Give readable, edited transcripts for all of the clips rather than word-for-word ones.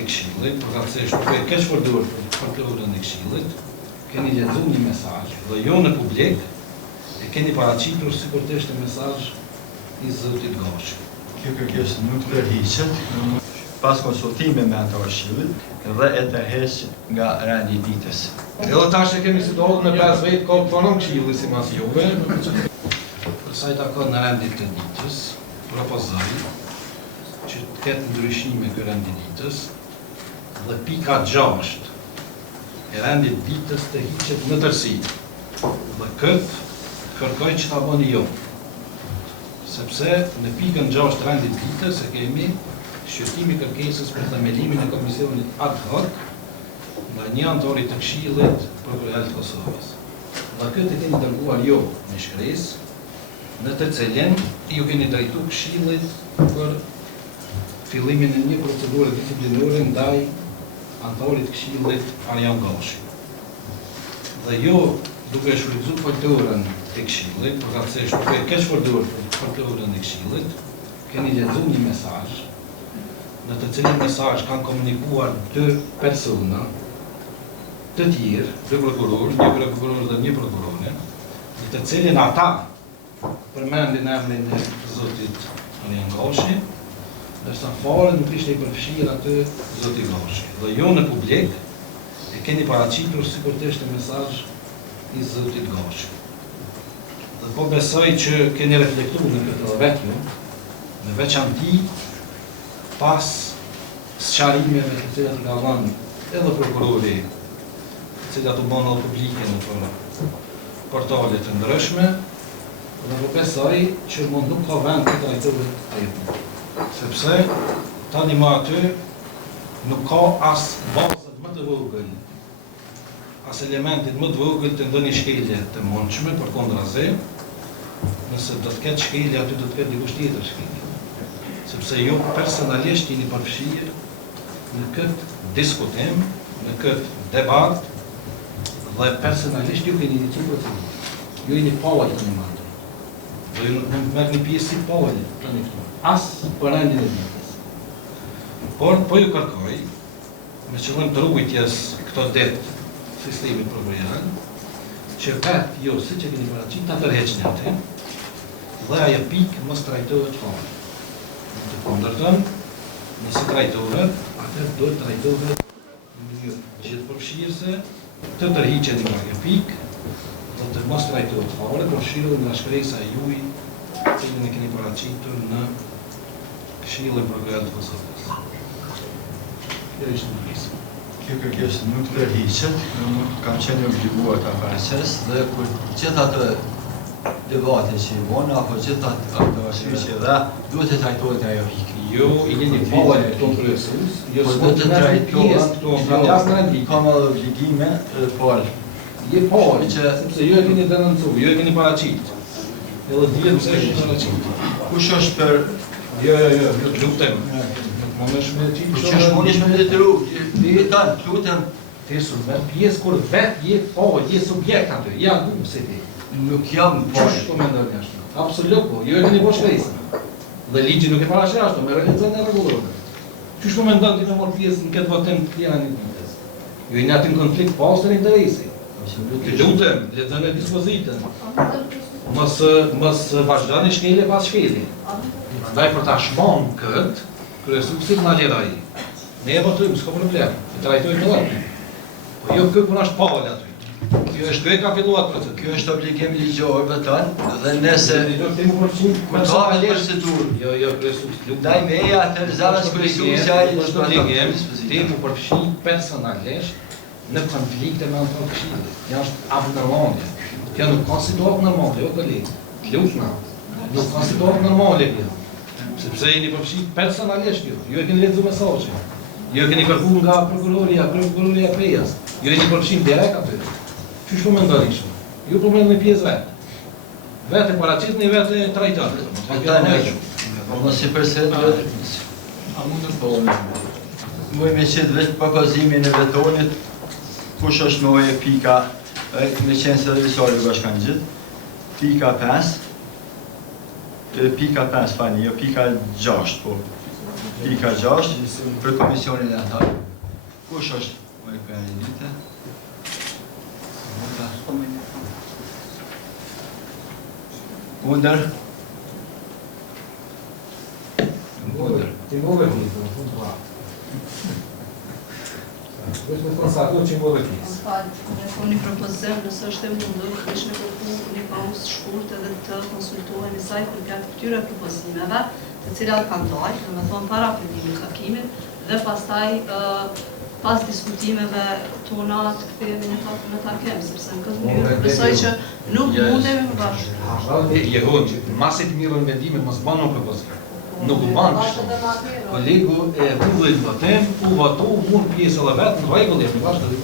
të Këshillit, përkatësisht nuk e keq përdorur për folklorën e Këshillit, keni lexuar një mesazh dhe jo në publik, e keni paraqitur sikur të ishte mesazh i Zotit Gashi. Kjo kërkesë nuk tërhiqet pas konsultime me anëtarë Këshillit dhe e tërheq nga rendi i ditës. Edhe tash e kemi situatën me 5 vjet ka planon Këshilli sipas juve. Për sa i takon në rendit të ditës, propozoj që të ketë ndryshime ky rend i ditës dhe pika 6 e rendit ditës të hiqet në tërësi. Dhe këtë kërkoj që ta bëni ju. Sepse në pikën 6 rendit ditës e kemi shqyrtimi kërkesës për themelimin e komisionit ad hoc nga një anëtar të Këshillit Prokurorial të Kosovës. Dhe këtë e keni dërguar ju në shkresë, në të cilën ju keni drejtuar Këshillit për fillimin e një procedure disiplinore ndaj anëtarit të Këshillit Arjan Gashi. Dhe ju, duke shfrytzuar folklorën e Këshillit, përkatësisht nuk e keq përdorur për folklorën e Këshillit, keni lexuar një mesazh, në të cilin mesazh kanë komunikuar 2 persona të tjerë, 2 prokurorë, një prokuror dhe një prokurore, në të cilin ata përmendin emrin e Zotit Arjan Gashi, ndërsa fare nuk ishte i përfshirë atë Zoti Gashi. Dhe jo në publik e keni paraqitur sikur të ishte mesazh i Zotit Gashi. Dhe po besoj që keni reflektuar në këtë vetju, në veçanti pas sqarimeve të cilat nga dhënë edhe prokurori, të cilat u bënë publike në portale të ndryshme, dhe po besoj që mund nuk ka vend të trajtohet ajo. Sepse tani më aty nuk ka as bazët më të vogël, as elementit më të vogël të ndonjë shkelje të mundshme, përkundrazi, nëse do të ketë shkelje, aty do të ketë dikush tjetër shkelje. Sepse ju personalisht jeni përfshirë në këtë diskutim, në këtë debat, dhe personalisht ju keni iniciuar procedurën. Ju jeni pavoj të një matë. Dhe ju nuk merr një pjesë si pavoj të një këtu. As për rendin e ditës. Por po ju kërkoj, me qëllim të rujtjes këto det sistemit prokurorial, që vetë ju, si që keni paraqit, ta tërheqni atë, dhe ajo pikë mos trajtohet fare. Në të kundërtën, nëse trajtohet, atëherë duhet trajtohet në mënyrë gjithëpërfshirëse, të tërhiqeni nga kjo pikë, dhe të mos trajtohet fare, përfshirë nga shkresa e juaj, cilën e keni paraqitur në Këshillin Prokurorial të Kosovës. Kjo ishte ndërhesë. Kjo kërkesë nuk tërhiqet, kam qenë obliguar ta paraqies dhe kur gjithë atë debate që i bënë, apo gjithë atë arsye dhe duhet të trajtohet ajo pikë. Jo, i keni pavoj këto kryesues, jo do të trajtohet këto, kam obligime, por je pavoj që sepse ju e keni denoncuar, ju e keni paraqit. Edhe dihet pse është paraqit. Kush është për Jo, lutem. Mundesh me qitë që është mundesh me detyru, lutem. Ti sulmet pjesë kur vetë je pavoj, je subjekt aty, ja ku si ti. Nuk jam Qysh po mendon jashtë? Absolut po, ju e keni bosh kresën. Dhe ligji nuk e paraqet ashtu, me realizimin e rregullave. Qysh po mendon ti të marr pjesë në këtë votim të tjera në ditës? Ju jeni aty në konflikt pas të interesi. Lutem, lexoni dispozitën. Mos vazhdoni shkelje pas shkelje. Prandaj për ta shmon këtë, kryesuesit na liroj. Ne e votojmë, s'ka problem. E trajtojmë aty. Po jo kë kur është pavoj aty. Kjo është kë ka filluar procedura. Kjo është obligim ligjor vetan dhe nëse ti më përfshin kur ka procedurë. Jo, kryesues. Daj meja atë zavës kryesuesi ai është obligim. Ti më përfshin personalisht në konflikte me anëtar të Këshillit. Kjo është abnormale. Kjo nuk ka situatë normale, jo koleg. Lutem. Nuk ka situatë normale kjo. Sepse jeni përfshin personalisht ju. Ju e keni lexuar mesazhin. Ju e keni kërkuar nga prokuroria e PEA-s. Ju jeni përfshin direkt aty. Qysh po mendoni kështu? Ju po mendoni pjesë vetë. Vetë paraqitni vetë trajtoni. Po mos i përsërit vetë. A mund të bëjmë? Mund me qenë vetë propozimin e vetonit, kush është noje pika, me qenë se revisori bashkan gjithë, pika 5, fani, jo pika 6, po. pika 6 për komisionin e atar. Kush është më i perandite? Under? Është me konstatuar që më vëkis. Ne një propozim, nëse është e mundur, është me kërku një pauzë shkurt edhe të konsultohemi saj për gjatë këtyre propozimeve, të cilat kanë dalë, dhe me thonë para përndimit hakimit, dhe pastaj pas diskutimeve tona të kthehemi në fakt me takim, sepse në këtë mënyrë besoj që nuk mundemi më bashkë. Jehon që masit mirën vendimet mos banon propozim. Nuk banë kështu. Kolegu e vullit votim, u votu, mund pjesë edhe vetë, në rregullisht, në bashkë dhe.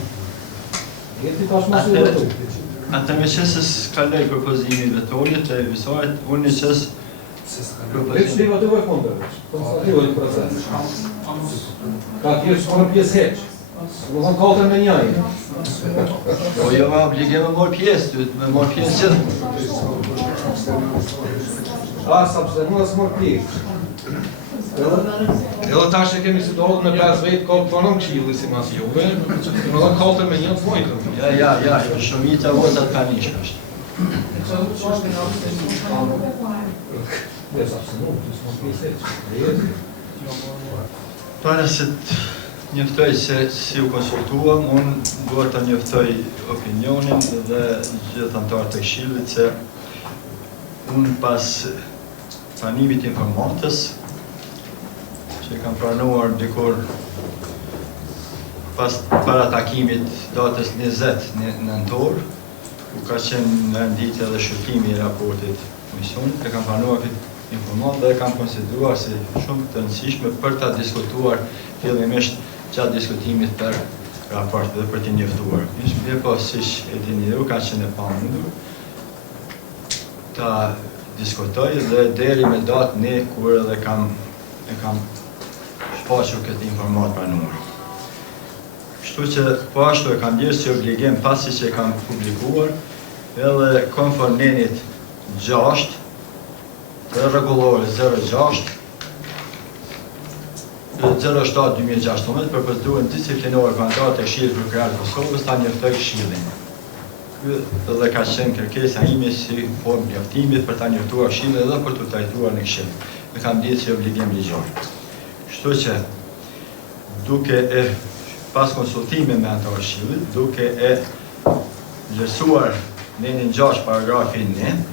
Jeti tash mos u votu. Atë me qësë s'kaloj propozimi vetonit të visorit, unë një qësë Veç një votu e kondër, konstatuar një proces. Ka tjerë që përën pjesë heqë. Më thonë katër me njajnë. po jo me obligim me morë pjesë, me morë pjesë gjithë. Sapse mund as morë pjesë. Edhe tash e kemi situatën me 5 vetë ka pronom këshilli si mas juve, më thonë 4 me 1 të mojtën. Ja, shumica votat ka një është. Sapse nuk, që s'mon pjesë heqë. Pa nëse njëftoj se si u konsultuam, unë duhet të njëftoj opinionin dhe gjithë antarët të këshillit se unë pas pranimit informatës që kam pranuar dikur para takimit datës 20 nëntor, ku ka qenë në renditje dhe shqyrtimi i raportit komisionit, e kam pranuar këtë informatë dhe kam konsideruar si shumë të rëndësishme për ta diskutuar fillimisht gjatë diskutimit për raport dhe për t'i njoftuar. Ishtë mirë po siç e dini ju, ka qenë e pamundur ta diskutoj dhe deri me datë ne kur edhe kam shfaqur këtë informatë pranuar. Kështu që po ashtu e kam bjerë si obligim pasi që e kam publikuar edhe konformenit 6 të rregullore 06 07-2016 për procedurën disciplinore për antarët e Këshillit për Kryetar të Kosovës ta njoftoj Këshillin. Ky dhe ka qenë kërkesa ime si formë njoftimit për ta njoftuar Këshillin edhe për t'u trajtuar në Këshill. E kam ditë si obligim ligjor. Kështu që duke e pas konsultime me antarët e Këshillit, duke e vlerësuar nenin 6 paragrafin 1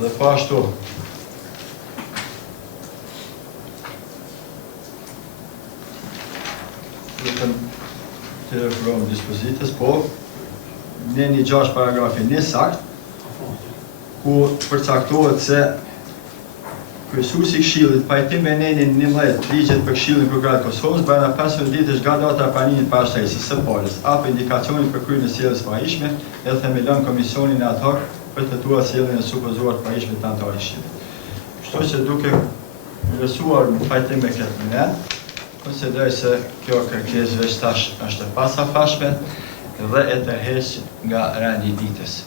dhe po ashtu të referohem dispozitës, po në një 6 paragrafin 1 sakt, ku përcaktohet se kryesuesi i Këshillit pajtim me nenin 11 ligjet për Këshillin për Kryetar të Kosovës brenda 15 ditësh nga data e pranimit para shtresës së parës, apo indikacionin për kryen e sjelljes pajishme e themelon komisionin e atar për të tuar sjelljen e supozuar të pajishme të antarit të Këshillit. Kështu që duke vlerësuar pajtim me këtë mënyrë, konsideroj se kjo kërkesë veç tash është e pasafashme dhe e tërheq nga rendi ditës.